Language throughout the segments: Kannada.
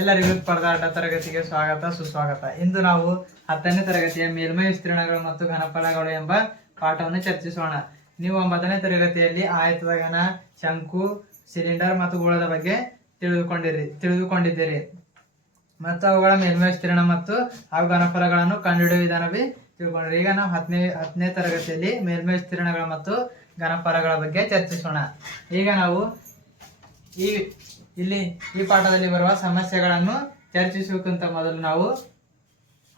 ಎಲ್ಲರಿಗೂ ಸ್ಪರ್ಧಾಟ ತರಗತಿಗೆ ಸ್ವಾಗತ ಸುಸ್ವಾಗತ. ಇಂದು ನಾವು 10ನೇ ತರಗತಿಯ ಮೇಲ್ಮೈ ವಿಸ್ತೀರ್ಣಗಳು ಮತ್ತು ಘನಫಲಗಳು ಎಂಬ ಪಾಠವನ್ನು ಚರ್ಚಿಸೋಣ. ನೀವು 9ನೇ ತರಗತಿಯಲ್ಲಿ ಆಯತದ ಘನ, ಶಂಕು, ಸಿಲಿಂಡರ್ ಮತ್ತು ಗೋಳದ ಬಗ್ಗೆ ತಿಳಿದುಕೊಂಡಿದ್ದೀರಿ ಮತ್ತು ಅವುಗಳ ಮೇಲ್ಮೈ ವಿಸ್ತೀರ್ಣ ಮತ್ತು ಅವು ಘನಫಲಗಳನ್ನು ಕಂಡುಹಿಡಿಯುವ ವಿಧಾನ ತಿಳ್ಕೊಂಡ್ರಿ. ಈಗ ನಾವು 10ನೇ ತರಗತಿಯಲ್ಲಿ ಮೇಲ್ಮೈ ವಿಸ್ತೀರ್ಣಗಳು ಮತ್ತು ಘನಫಲಗಳ ಬಗ್ಗೆ ಚರ್ಚಿಸೋಣ. ಈಗ ನಾವು ಈ ಪಾಠದಲ್ಲಿ ಬರುವ ಸಮಸ್ಯೆಗಳನ್ನು ಚರ್ಚಿಸುವುದಕ್ಕಿಂತ ಮೊದಲು ನಾವು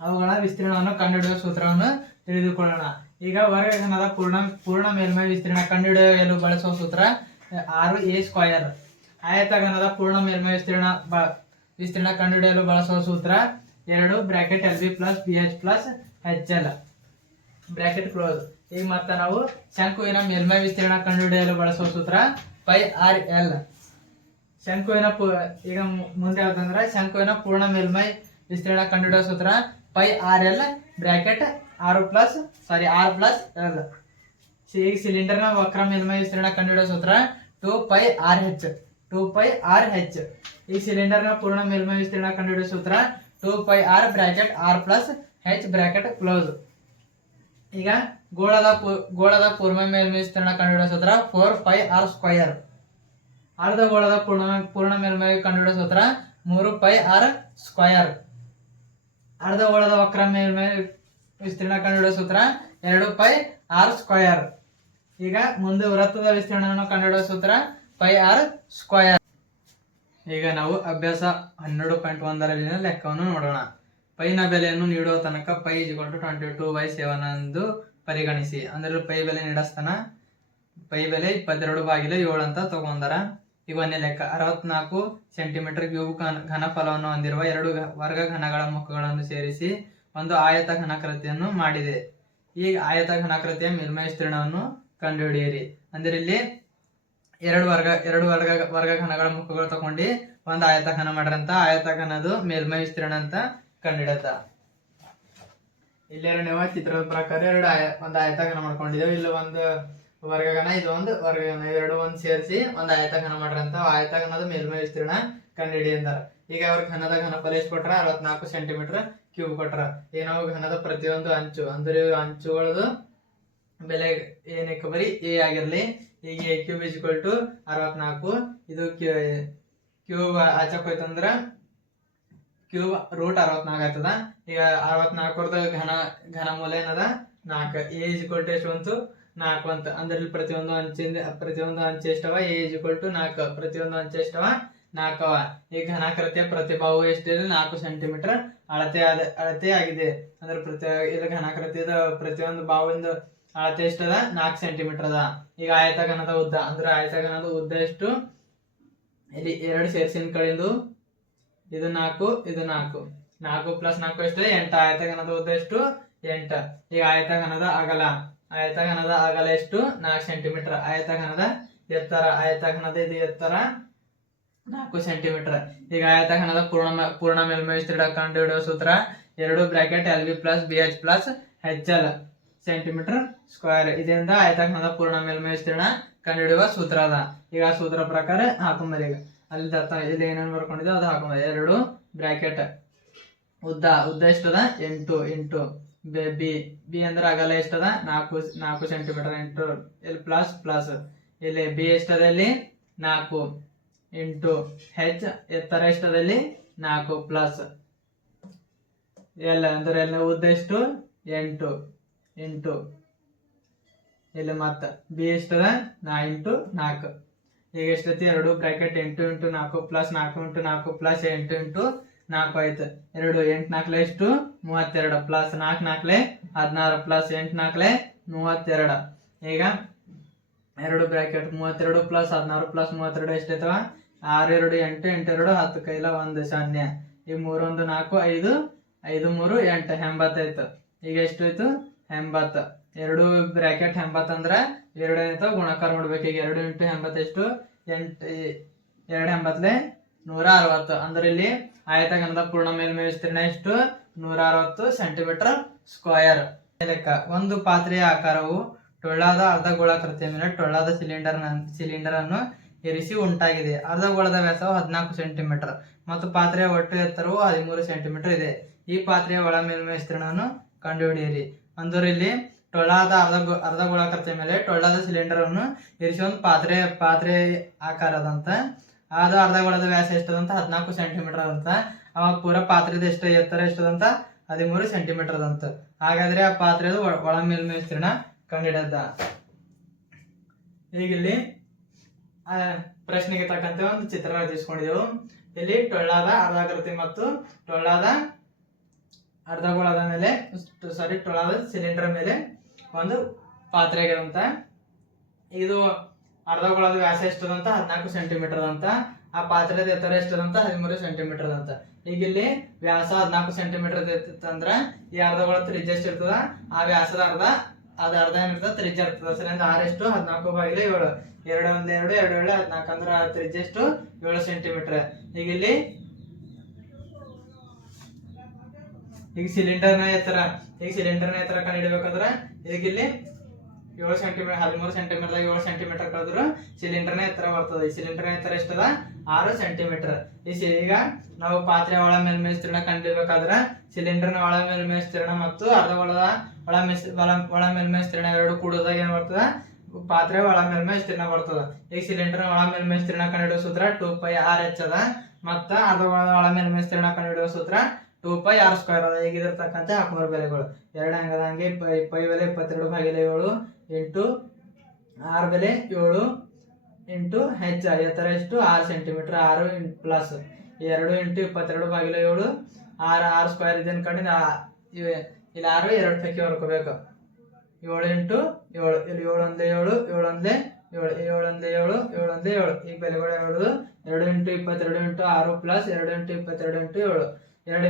ಅವುಗಳ ವಿಸ್ತೀರ್ಣವನ್ನು ಕಂಡುಹಿಡಿಯುವ ಸೂತ್ರವನ್ನು ತಿಳಿದುಕೊಳ್ಳೋಣ. ಈಗ ವರ್ಗಘನದ ಪೂರ್ಣ ಮೇಲ್ಮೈ ವಿಸ್ತೀರ್ಣ ಕಂಡುಹಿಡಿಯಲು ಬಳಸುವ ಸೂತ್ರ 6a². ಆಯತಘನದ ಪೂರ್ಣ ಮೇಲ್ಮೈ ವಿಸ್ತೀರ್ಣ ಕಂಡುಹಿಡಿಯಲು ಬಳಸುವ ಸೂತ್ರ 2 bracket LB + BH + HL bracket close. ಈಗ ಮತ್ತೆ ನಾವು ಶಂಕುವಿನ ಮೇಲ್ಮೈ ವಿಸ್ತೀರ್ಣ ಕಂಡುಹಿಡಿಯಲು ಬಳಸುವ ಸೂತ್ರ πRL. ಶಂಕುವಿನ ಈಗ ಮುಂದೆ ಯಾವ್ದಂದ್ರೆ ಶಂಕುವಿನ ಪೂರ್ಣ ಮೇಲ್ಮೈ ವಿಸ್ತೀರ್ಣ ಕಂಡುಹಿಡಿಯುವ ಸೂತ್ರ πRL ಬ್ರಾಕೆಟ್ R + L. ಈಗ ಸಿಲಿಂಡರ್ನ ವಕ್ರ ಮೇಲ್ಮೈ ವಿಸ್ತೀರ್ಣ ಕಂಡುಹಿಡಿಯುವ ಸೂತ್ರ 2πRH. ಈ ಸಿಲಿಂಡರ್ನ ಪೂರ್ಣ ಮೇಲ್ಮೈ ವಿಸ್ತೀರ್ಣ ಕಂಡುಹಿಡಿಯುವ ಸೂತ್ರ 2πR bracket R + H bracket close. ಈಗ ಗೋಳದ ಪೂರ್ಣ ಮೇಲ್ಮೈ ವಿಸ್ತೀರ್ಣ ಕಂಡುಹಿಡಿಯುವ ಸೂತ್ರ 4πR². ಅರ್ಧಗೋಳದ ಪೂರ್ಣ ಮೇಲ್ಮೈ ಕಂಡುಹಿಡಿಯುವ ಸೂತ್ರ 3πR². ಅರ್ಧಗೋಳದ ವಕ್ರ ಮೇಲ್ಮೈ ವಿಸ್ತೀರ್ಣ ಕಂಡುಹಿಡಿಯುವ ಸೂತ್ರ 2πR². ಈಗ ಮುಂದೆ ವೃತ್ತದ ವಿಸ್ತೀರ್ಣವನ್ನು ಕಂಡುಹಿಡಿಯುವ ಸೂತ್ರ πR². ಈಗ ನಾವು ಅಭ್ಯಾಸ 12.1 ಲೆಕ್ಕವನ್ನು ನೋಡೋಣ. ಪೈನ ಬೆಲೆಯನ್ನು ನೀಡುವ ತನಕ π = 22/7 ಎಂದು ಪರಿಗಣಿಸಿ. ಅಂದ್ರೆ ಪೈ ಬೆಲೆ ನೀಡಸ್ತಾನ ಪೈ ಬೆಲೆ 22/7 ಅಂತ ತಗೊಂಡಾರ. ಈಗ ಒಂದೇ ಲೆಕ್ಕ 64 cm³ ಘನಫಲವನ್ನು ಹೊಂದಿರುವ 2 ವರ್ಗ ಘನಗಳ ಮುಖಗಳನ್ನು ಸೇರಿಸಿ ಒಂದು ಆಯತ ಘನಾಕೃತಿಯನ್ನು ಮಾಡಿದೆ. ಈ ಆಯತ ಘನಾಕೃತಿಯ ಮೇಲ್ಮೈ ವಿಸ್ತೀರ್ಣವನ್ನು ಕಂಡುಹಿಡಿಯಿರಿ. ಅಂದ್ರೆ ಇಲ್ಲಿ ಎರಡು ವರ್ಗ ಘನಗಳ ಮುಖಗಳು ತಗೊಂಡು ಒಂದು ಆಯತ ಘನ ಮಾಡ್ರಂತ ಆಯತ ಘನದು ಮೇಲ್ಮೈ ವಿಸ್ತೀರ್ಣ ಅಂತ ಕಂಡುಹಿಡತ್ತ. ಇಲ್ಲೆರಡು ನೀವು ಚಿತ್ರದ ಪ್ರಕಾರ ಒಂದು ಆಯತ ಘನ ಮಾಡ್ಕೊಂಡಿದ್ದೇವೆ. ಇಲ್ಲಿ ಒಂದು ವರ್ಗಘನ, ಇದು ಒಂದು ವರ್ಗಘನ, ಎರಡು ಒಂದು ಸೇರಿಸಿ ಒಂದು ಆಯತ ಘನ ಮಾಡ್ರಂತ ಆಯತ ಘನದ ಮೇಲ್ಮೈ ವಿಸ್ತೀರ್ಣ ಕಂಡುಹಿಡಿ ಅಂದಾರ. ಈಗ ಅವ್ರ ಘನದ ಘನಫಲ ಎಷ್ಟು ಕೊಟ್ರ? 64 cm³ ಕೊಟ್ರ. ಈಗ ನಾವು ಘನದ ಪ್ರತಿಯೊಂದು ಅಂಚು ಅಂದ್ರೆ ಅಂಚುಗಳದು ಬೆಲೆ ಏನಕ್ಕೆ ಬರೀ ಎ ಆಗಿರ್ಲಿ. ಈಗ a³ = 64. ಇದು ಕ್ಯೂಬ್ ಆಚಕ್ ಹೋಯ್ತಂದ್ರ ಕ್ಯೂಬ್ √64 ಆಯ್ತದ. ಈಗ 64 ಘನ ಮೂಲ ಏನದ 4. a = ಎಷ್ಟು ಬಂತು? 4 ಅಂತ. ಅಂದ್ರೆ ಇಲ್ಲಿ ಪ್ರತಿಯೊಂದು ಅಂಚೆ ಎಷ್ಟವ? a = 4. ಪ್ರತಿಯೊಂದು ಅಂಚೆ ಎಷ್ಟವ? 4. ಈ ಘನಾಕೃತಿಯ ಪ್ರತಿಭಾವು ಎಷ್ಟಿದೆ? 4 cm ಅಳತೆ ಆಗಿದೆ. ಅಂದ್ರೆ ಇಲ್ಲಿ ಘನಾಕೃತಿಯ ಪ್ರತಿಯೊಂದು ಬಾವಿಂದ ಅಳತೆ ಎಷ್ಟದ? 4 cm ಅದ. ಈಗ ಆಯತ ಘನದ ಉದ್ದ ಅಂದ್ರೆ ಆಯತ ಘನದ ಉದ್ದ ಎಷ್ಟು? ಇಲ್ಲಿ 2 ಸೇರಿಸಿನ ಕಡೆಯಿಂದ ಇದು 4, ಇದು 4 + 4 ಎಷ್ಟು? 8. ಆಯತ ಘನದ ಉದ್ದ ಎಷ್ಟು? 8. ಈಗ ಆಯತ ಘನದ ಅಗಲ ಎಷ್ಟು? 4 cm. ಆಯತ ಘನದ ಎತ್ತರ 4 cm. ಈಗ ಆಯತ ಘನದ ಪೂರ್ಣ ಮೇಲ್ಮೈ ವಿಸ್ತೀರ್ಣ ಕಂಡುಹಿಡಿಯುವ ಸೂತ್ರ 2 bracket LB + BH + HL cm². ಇದರಿಂದ ಆಯತ ಘನದ ಪೂರ್ಣ ಮೇಲ್ಮೈ ವಿಸ್ತೀರ್ಣ ಕಂಡುಹಿಡಿಯುವ ಸೂತ್ರ ಅದ. ಈಗ ಆ ಸೂತ್ರ ಪ್ರಕಾರ ಹಾಕೊಂಬರಿ. ಈಗ ಇಲ್ಲಿ ಏನೇನು ಬರ್ಕೊಂಡಿದೆ ಅದು ಹಾಕೊಂಬರಿ. 2 ಬ್ರಾಕೆಟ್ ಉದ್ದ ಎಷ್ಟದ? 8 ಇಂಟು ಬಿ ಅಂದ್ರೆ ಅಗಲ ಎಷ್ಟದ? 4 cm ಇಂಟು ಇಲ್ಲಿ ಪ್ಲಸ್ ಇಲ್ಲಿ ಬಿ ಎಷ್ಟದ? ಇಲ್ಲಿ 4 ಇಂಟು ಹೆಚ್ ಎತ್ತರ ಎಷ್ಟದಲ್ಲಿ? 4 ಪ್ಲಸ್ ಎಲ್ಲ ಅಂದ್ರೆ ಎಲ್ಲ ಉದ್ದ ಎಷ್ಟು? 8 ಇಂಟು ಇಲ್ಲಿ ಮತ್ತ ಬಿ ಎಷ್ಟದ? 4 × 4. ಈಗ ಎಷ್ಟೈತಿ? 2 ಬ್ರಾಕೆಟ್ 8 × 4 ಪ್ಲಸ್ 4 × 4 ಪ್ಲಸ್ 8 × 4 ಆಯ್ತು. 2 8 4 ಎಷ್ಟು? 32 ಪ್ಲಸ್ 4 4 16 ಪ್ಲಸ್ 8 4 32. ಈಗ 2 ಬ್ರಾಕೆಟ್ 32 ಪ್ಲಸ್ 16 ಪ್ಲಸ್ 32 ಎಷ್ಟೈತವ? 6 2 8 8 2 10 ಕೈಲ 1 0. ಈಗ 3 1 4 5 5 3 8 80 ಆಯ್ತು. ಈಗ ಎಷ್ಟಾಯ್ತು? 80. 2 ಬ್ರಾಕೆಟ್ 80 ಅಂದ್ರೆ 2 ಏನಾಯ್ತು? ಗುಣಾಕಾರ ಮಾಡ್ಬೇಕು. ಈಗ 2 × 80 ಎಷ್ಟು? 8 2 80 160. ಅಂದ್ರೆ ಇಲ್ಲಿ ಆಯತ ಘನದ ಪೂರ್ಣ ಮೇಲ್ಮೈ ವಿಸ್ತೀರ್ಣ ಎಷ್ಟು? 160 cm². ಲೆಕ್ಕ. ಒಂದು ಪಾತ್ರೆಯ ಆಕಾರವು ಟೊಳ್ಳಾದ ಅರ್ಧಗೋಳಾಕೃತಿಯ ಮೇಲೆ ಟೊಳ್ಳಾದ ಸಿಲಿಂಡರ್ ಅನ್ನು ಇರಿಸಿ ಉಂಟಾಗಿದೆ. ಅರ್ಧಗೋಳದ ವ್ಯಾಸವು 14 cm ಮತ್ತು ಪಾತ್ರೆಯ ಒಟ್ಟು ಎತ್ತರವು 13 ಸೆಂಟಿಮೀಟರ್ ಇದೆ. ಈ ಪಾತ್ರೆಯ ಒಳ ಮೇಲ್ಮೈ ವಿಸ್ತೀರ್ಣವನ್ನು ಕಂಡುಹಿಡಿಯಿರಿ. ಅಂದರೆ ಇಲ್ಲಿ ಟೊಳ್ಳಾದ ಅರ್ಧ ಗೋಳಾಕೃತಿಯ ಮೇಲೆ ಟೊಳ್ಳಾದ ಸಿಲಿಂಡರ್ ಅನ್ನು ಇರಿಸಿ ಒಂದು ಪಾತ್ರೆ ಆಕಾರದಂತ ಅದು ಅರ್ಧ ಗೋಳದ ವ್ಯಾಸ ಎಷ್ಟದಂತ 14 ಸೆಂಟಿಮೀಟರ್ ಅದಂತ. ಅವಾಗ ಪೂರ ಪಾತ್ರೆದ ಎತ್ತರ ಎಷ್ಟದಂತ 13 ಸೆಂಟಿಮೀಟರ್ ಅದಂತ. ಹಾಗಾದ್ರೆ ಆ ಪಾತ್ರೆದು ಒಳ ಮೇಲ್ಮೈ ವಿಸ್ತೀರ್ಣ ಕಂಡುಹಿಡಿದ. ಈಗ ಇಲ್ಲಿ ಪ್ರಶ್ನೆಗೆ ತಕ್ಕಂತೆ ಒಂದು ಚಿತ್ರ ರಚಿಸಿಕೊಂಡಿದ್ದೆವು. ಇಲ್ಲಿ ಟೊಳ್ಳಾದ ಅರ್ಧಾಕೃತಿ ಮತ್ತು ಟೊಳ್ಳಾದ ಅರ್ಧಗೋಳದ ಮೇಲೆ ಟೊಳ್ಳಾದ ಸಿಲಿಂಡರ್ ಮೇಲೆ ಒಂದು ಪಾತ್ರೆ ಅಂತ. ಇದು ಅರ್ಧಗೋಳದ ವ್ಯಾಸ ಎಷ್ಟದಂತ 14 ಸೆಂಟಿಮೀಟರ್ ಅಂತ. ಆ ಪಾತ್ರೆದ ಎತ್ತರ ಎಷ್ಟದಂತ 13 ಸೆಂಟಿಮೀಟರ್ ಅಂತ. ಈಗ ಇಲ್ಲಿ ವ್ಯಾಸ 14 ಸೆಂಟಿಮೀಟರ್ ಅಂದ್ರ ಈ ಅರ್ಧಗೋಳ ತ್ರಿಜ್ಯ ಎಷ್ಟು ಇರ್ತದ, ಆ ವ್ಯಾಸದ ಅರ್ಧ ಏನಿರ್ತದ ತ್ರಿಜ್ಯ ಇರ್ತದ. ಸರಿಯಿಂದ 6 14/7 2 1 2 2 2 14 ಅಂದ್ರ ತ್ರಿಜ್ಯ ಎಷ್ಟು 7 ಸೆಂಟಿಮೀಟರ್. ಈಗ ಇಲ್ಲಿ ಸಿಲಿಂಡರ್ನ ಎತ್ತರ ಕಂಡುಹಿಡಬೇಕಾದ್ರೆ ಈಗ ಇಲ್ಲಿ 7 ಸೆಂಟಿಮೀಟರ್ 13 ಸೆಂಟಿಮೀಟರ್ 7 ಸೆಂಟಿಮೀಟರ್ ಕಳೆದ್ರು ಸಿಲಿಂಡರ್ನ ಎತ್ತರ ಬರ್ತದೆ. ಈ ಸಿಲಿಂಡರ್ನ ಎತ್ತರ ಎಷ್ಟದ 6 ಸೆಂಟಿಮೀಟರ್. ಈಗ ನಾವು ಪಾತ್ರೆ ಒಳ ಮೇಲ್ಮೈ ವಿಸ್ತೀರ್ಣ ಕಂಡುಹಿಡಬೇಕಾದ್ರೆ ಸಿಲಿಂಡರ್ನ ಒಳ ಮೇಲ್ಮೈ ವಿಸ್ತೀರ್ಣ ಮತ್ತು ಅರ್ಧಗೋಳದ ಒಳ ಮೇಲ್ಮೈ ವಿಸ್ತೀರ್ಣ ಎರಡು ಕೂಡಿದಾಗ ಏನ್ ಬರ್ತದ, ಪಾತ್ರೆ ಒಳ ಮೇಲ್ಮೈ ವಿಸ್ತೀರ್ಣ ಬರ್ತದ. ಈಗ ಸಿಲಿಂಡರ್ನ ಒಳ ಮೇಲ್ಮೈ ವಿಸ್ತೀರ್ಣ ಕಂಡುಹಿಡಿಯುವ ಸೂತ್ರ 2πr(h) ಅದ. ಮತ್ತ ಅರ್ಧಗೋಳದ ಒಳ ಮೇಲ್ಮೈ ವಿಸ್ತೀರ್ಣ ಕಂಡುಹಿಡಿಯುವ ಸೂತ್ರ 2πr² ಅದ. ಈಗ ಇದ್ರ ತಕ್ಕಂತೆ ಹಾಕುವ ಬೆಲೆಗಳು ಎರಡು ಹಂಗದಂಗೆ ಪೈ ಬೆಲೆ 22/7 ಇಂಟು ಆರ್ ಬೆಲೆ 7 ಇಂಟು ಹೆಚ್ ಎತ್ತರ ಎಷ್ಟು 6 ಸೆಂಟಿಮೀಟರ್ 6 ಪ್ಲಸ್ 2 ಇಂಟು 22/7 6 ಇದನ್ನ ಕಂಡು ಇಲ್ಲಿ 6 2 ಪೈಕಿ ಹೊರ್ಕೋಬೇಕು. 7 ಇಂಟು 7 ಇಲ್ಲಿ 7 1 7 7 1 7 7 1 7 7 1 7 ಈ ಬೆಲೆಗಳು 2 into 22 into 6 plus 2 into 22 into 7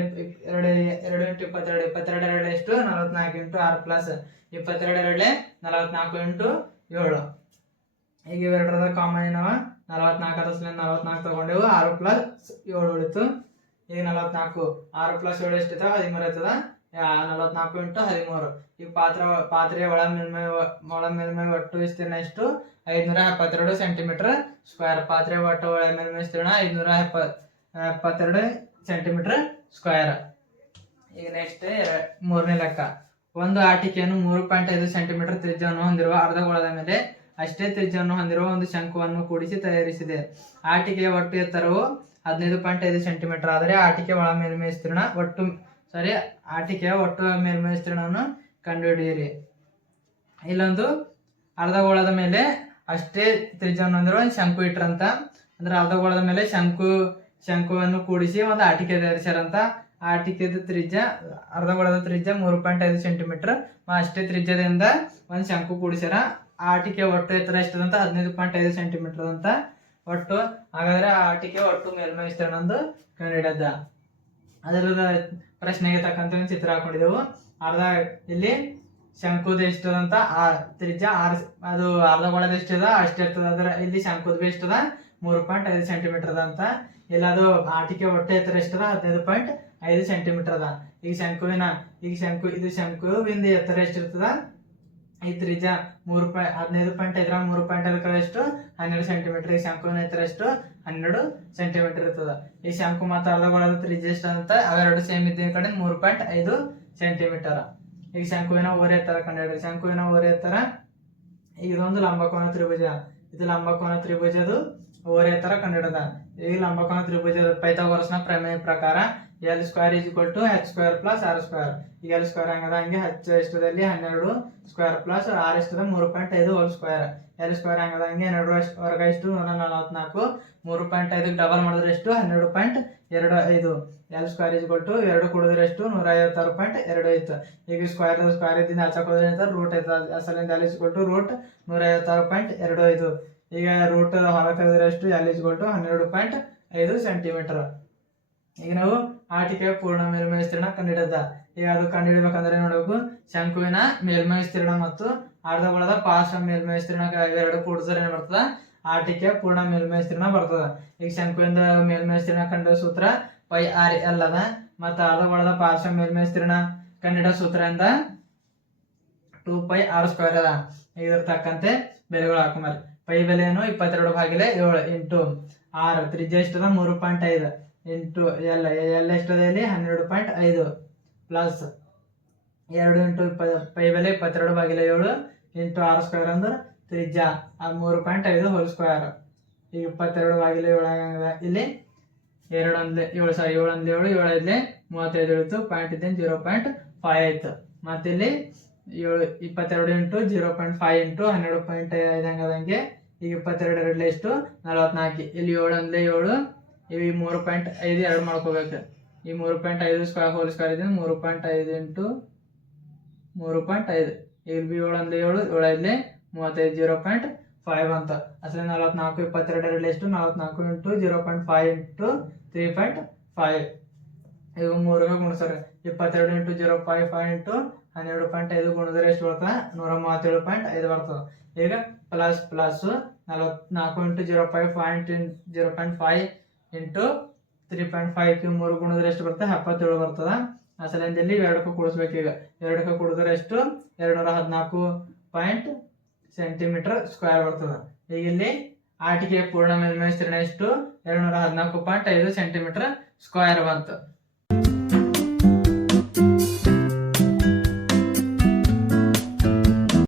2 into 22 22 ಎಷ್ಟು 44 ಇಂಟು 6 ಪ್ಲಸ್ 22 44 ಇಂಟು 7. ಈಗ ಇವೆರಡರದ ಕಾಮನ್ ಏನವ 44 44 ತಗೊಂಡೆವು 6 ಪ್ಲಸ್ 7 ಉಳಿತು. ಈಗ 44 6 ಪ್ಲಸ್ 7 ಎಷ್ಟಿದೆ 13 ಇರ್ತದ. 44 ಇಂಟು 13. ಈ ಪಾತ್ರೆಯ ಒಳ ಮೇಲ್ಮೈ ಒಟ್ಟು ವಿಸ್ತೀರ್ಣ ಎಷ್ಟು 572 ಸೆಂಟಿಮೀಟರ್ ಸ್ಕ್ವೇರ್. ಪಾತ್ರೆ ಒಟ್ಟು ಒಳ ಮೇಲ್ಮೈ ವಿಸ್ತೀರ್ಣ 572 ಸೆಂಟಿಮೀಟರ್ ಸ್ಕ್ವೇರ್. ಈಗ ನೆಕ್ಸ್ಟ್ ಮೂರನೇ ಲೆಕ್ಕ. ಒಂದು ಆಟಿಕೆಯನ್ನು 3.5 ಸೆಂಟಿಮೀಟರ್ ತ್ರಿಜ್ಯವನ್ನು ಹೊಂದಿರುವ ಅರ್ಧಗೋಳದ ಮೇಲೆ ಅಷ್ಟೇ ತ್ರಿಜ್ಯವನ್ನು ಹೊಂದಿರುವ ಒಂದು ಶಂಕುವನ್ನು ಕೂಡಿಸಿ ತಯಾರಿಸಿದೆ. ಆಟಿಕೆಯ ಒಟ್ಟು ಎತ್ತರವು 15.5 ಸೆಂಟಿಮೀಟರ್ ಆದರೆ ಆಟಿಕೆಯ ಒಟ್ಟು ಮೇಲ್ಮೈ ವಿಸ್ತೀರ್ಣವನ್ನು ಕಂಡುಹಿಡಿಯಿರಿ. ಇಲ್ಲೊಂದು ಅರ್ಧಗೋಳದ ಮೇಲೆ ಅಷ್ಟೇ ತ್ರಿಜ್ಯವನ್ನು ಹೊಂದಿರುವ ಒಂದು ಶಂಕು ಇಟ್ರಂತ. ಅಂದ್ರೆ ಅರ್ಧಗೋಳದ ಮೇಲೆ ಶಂಕುವನ್ನು ಕೂಡಿಸಿ ಒಂದು ಆಟಿಕೆ ತಯಾರಿಸ್ಯಾರಂತ. ಆಟಿಕೆದ ತ್ರಿಜ್ಯ ಅರ್ಧಗೋಳದ ತ್ರಿಜ್ಯ 3.5 ಸೆಂಟಿಮೀಟರ್ ಅಷ್ಟೇ ತ್ರಿಜ್ಯದಿಂದ ಒಂದು ಶಂಕು ಕೂಡಿಸ್ಯಾರ. ಆಟಿಕೆ ಒಟ್ಟು ಎತ್ತರ ಎಷ್ಟದಂತ 15.5 ಸೆಂಟಿಮೀಟರ್ ಅಂತ ಒಟ್ಟು. ಹಾಗಾದ್ರೆ ಆ ಆಟಿಕೆ ಒಟ್ಟು ಮೇಲ್ಮೈ ವಿಸ್ತೀರ್ಣ ಒಂದು ಕಂಡುಹಿಡಿದ. ಅದರ ಪ್ರಶ್ನೆಗೆ ತಕ್ಕಂತೆ ಒಂದು ಚಿತ್ರ ಹಾಕೊಂಡಿದ್ದೆವು. ಇಲ್ಲಿ ಶಂಕುದ ಎಷ್ಟದಂತ ತ್ರಿಜ್ಯ ಅದು ಅರ್ಧಗೋಳದ ಎಷ್ಟದ ಅಷ್ಟೇ ಇರ್ತದ. ಅದರ ಇಲ್ಲಿ ಶಂಕುದ ಎಷ್ಟದ 3.5 ಸೆಂಟಿಮೀಟರ್ ಅಂತ. ಇಲ್ಲ ಅದು ಆಟಿಕೆ ಒಟ್ಟು ಎತ್ತರ ಎಷ್ಟದ 15.5 ಸೆಂಟಿಮೀಟರ್ ಅದ. ಈಗ ಶಂಕುವಿಂದ ಎತ್ತರ ಎಷ್ಟಿರ್ತದ ಈ ತ್ರಿಜ್ಯ 15.5 3.5 ಎಷ್ಟು 12 ಸೆಂಟಿಮೀಟರ್. ಈ ಶಂಕುವಿನ ಎತ್ತರ ಎಷ್ಟು 12 ಸೆಂಟಿಮೀಟರ್ ಇರ್ತದ. ಈ ಶಂಕು ಮತ್ತು ಅರ್ಧಗೋಳದ ತ್ರಿಜ್ಯ ಎಷ್ಟು ಅಂತ ಅವೆರಡು ಸೇಮ್ ಇದ್ದ ಕಡೆ 3.5 ಸೆಂಟಿಮೀಟರ್. ಈಗ ಶಂಕುವಿನ ಓರೆ ಎತ್ತರ ಕಂಡುಹಿಡಿಯಿರಿ. ಶಂಕುವಿನ ಓರೆ ಎತ್ತರ ಇದೊಂದು ಲಂಬಕೋನ ತ್ರಿಭುಜ. ಇದು ಲಂಬಕೋನ ತ್ರಿಭುಜದು ಓರೆ ಎತ್ತರ ಕಂಡುಹಿಡಿದ. ಈ ಲಂಬಕೋನ ತ್ರಿಭುಜದ ಪೈಥಾಗೋರಸ್ನ ಪ್ರಮೇಯ ಪ್ರಕಾರ L² = h² + r². ಈಗ L² ಹಂಗದ ಹಂಗೆ h ಎಷ್ಟದಲ್ಲಿ 12 square plus r ಎಷ್ಟದ 3.5 whole square. L² ಹಂಗದ ಹಂಗೆ 2 ವರ್ಗ ಎಷ್ಟು 144 3.5 ಡಬಲ್ ಮಾಡಿದ್ರೆ ಎಷ್ಟು 12.25. L² 2 ಕೂಡಿದ್ರೆ ಎಷ್ಟು 156.25. ಈಗ ಸ್ಕ್ವೇರ್ ಇದ್ದಿಂದ ಹಚ್ಚಕ್ ಹೋದ್ರೆ ರೂಟ್ ಐತದ. ಅಸಲಿಂದ L = √156.25. ಈಗ ರೂಟ್ ಹೊರ ತೆಗೆದ್ರೆ ಎಷ್ಟು L = 12.5 ಸೆಂಟಿಮೀಟರ್. ಈಗ ನಾವು ಆಟಿಕೆಯ ಪೂರ್ಣ ಮೇಲ್ಮೈ ವಿಸ್ತೀರ್ಣ ಕಂಡುಹಿಡಿದ. ಈಗ ಅದು ಕಂಡುಹಿಡಬೇಕಂದ್ರೆ ನೋಡಬೇಕು ಶಂಕುವಿನ ಮೇಲ್ಮೈ ವಿಸ್ತೀರ್ಣ ಮತ್ತು ಅರ್ಧಗೋಳದ ಪಾರ್ಶ್ವ ಮೇಲ್ಮೈ ವಿಸ್ತೀರ್ಣ ಇವೆರಡು ಕೂಡಿಸಿದ್ರೆ ಏನ್ ಬರ್ತದ ಆಟಿಕೆಯ ಪೂರ್ಣ ಮೇಲ್ಮೈ ವಿಸ್ತೀರ್ಣ ಬರ್ತದ. ಈಗ ಶಂಕುವಿನ ಮೇಲ್ಮೈ ವಿಸ್ತೀರ್ಣ ಕಂಡುಹಿಡಿಯೋ ಸೂತ್ರ πr(l) ಅದ. ಮತ್ತು ಅರ್ಧಗೋಳದ ಪಾರ್ಶ್ವ ಮೇಲ್ಮೈ ವಿಸ್ತೀರ್ಣ ಕಂಡುಹಿಡಿಯೋ ಸೂತ್ರದಿಂದ 2πr² ಅದ. ಇದರ ತಕ್ಕಂತೆ ಬೆಲೆಗಳು ಹಾಕೊಂಬರ್ರಿ. ಪೈ ಬೆಲೆಯನ್ನು 22/7 ಇಂಟು r ತ್ರಿಜ್ಯ ಎಷ್ಟದ 3.5 ಇಂಟು ಎಲ್ ಎಷ್ಟದೆ ಇಲ್ಲಿ 12.5 ಪ್ಲಸ್ 2 ಇಂಟು ಪೈ ಬೆಲೆ 22/7 ಇಂಟು r² ಅಂದ್ರೆ ತ್ರಿಜ್ಯ 3.5 ಹೋಲ್ ಸ್ಕ್ವೇರ್. ಈಗ 22/7 ಇಲ್ಲಿ 2 1 7 ಸಾರಿ 7 1 7 7 5 35 ಇಳಿತು. ಪಾಯಿಂಟ್ ಇದ್ದೇನೆ 0.5 ಆಯ್ತು. ಮತ್ತೆ ಇಲ್ಲಿ 22 ಇಂಟು 0.5 ಇಂಟು 12.5 ಹಂಗದಂಗೆ ಈಗ 22 ಎಷ್ಟು 44. ಇಲ್ಲಿ 7 1 7 ಇವು 3.5 2 ಮಾಡ್ಕೋಬೇಕು. ಈ 3.5 ಸ್ಕ್ವೇರ್ ಹೋಲ್ ಸ್ಕ್ವೇರ್ ಇದೆ 3.5 ಇಂಟು 3.5 ಇಲ್ಲಿ ಬಿ 7 1 7 7 5 35 0.5 ಅಂತ. ಅಸಲಿ 44 22 ಎಷ್ಟು 44 ಇಂಟು 0.5 ಇಂಟು 3.5 ಇವು 3 ಗುಣಿಸ್ತಾರೆ. 22 ಇಂಟು 0.5 ಇಂಟು 12.5 ಗುಣಿದ್ರೆ ಎಷ್ಟು ಬರ್ತದೆ 137.5 ಬರ್ತದೆ. ಈಗ ಪ್ಲಸ್ 44 ಇಂಟು 0.5 ಇಂಟು 3.5 3 ಗುಣಿದ್ರೆ ಎಷ್ಟು ಬರ್ತದೆ 77 ಬರ್ತದೆ. ಅಸಲಿಂದ ಇಲ್ಲಿ ಎರಡಕ್ಕೂ ಕೂಡಿಸ್ಬೇಕು. ಈಗ ಎರಡಕ್ಕೂ ಕೂಡಿದ್ರೆ ಎಷ್ಟು 214 ಸೆಂಟಿಮೀಟರ್ ಸ್ಕ್ವೇರ್ ಬರ್ತದೆ. ಈಗ ಇಲ್ಲಿ ಆಟಿಕೆಯ ಪೂರ್ಣ ಮೇಲ್ಮೈ ವಿಸ್ತೀರ್ಣ ಎಷ್ಟು 214.5 ಸೆಂಟಿಮೀಟರ್ ಸ್ಕ್ವೇರ್ ಬಂತು.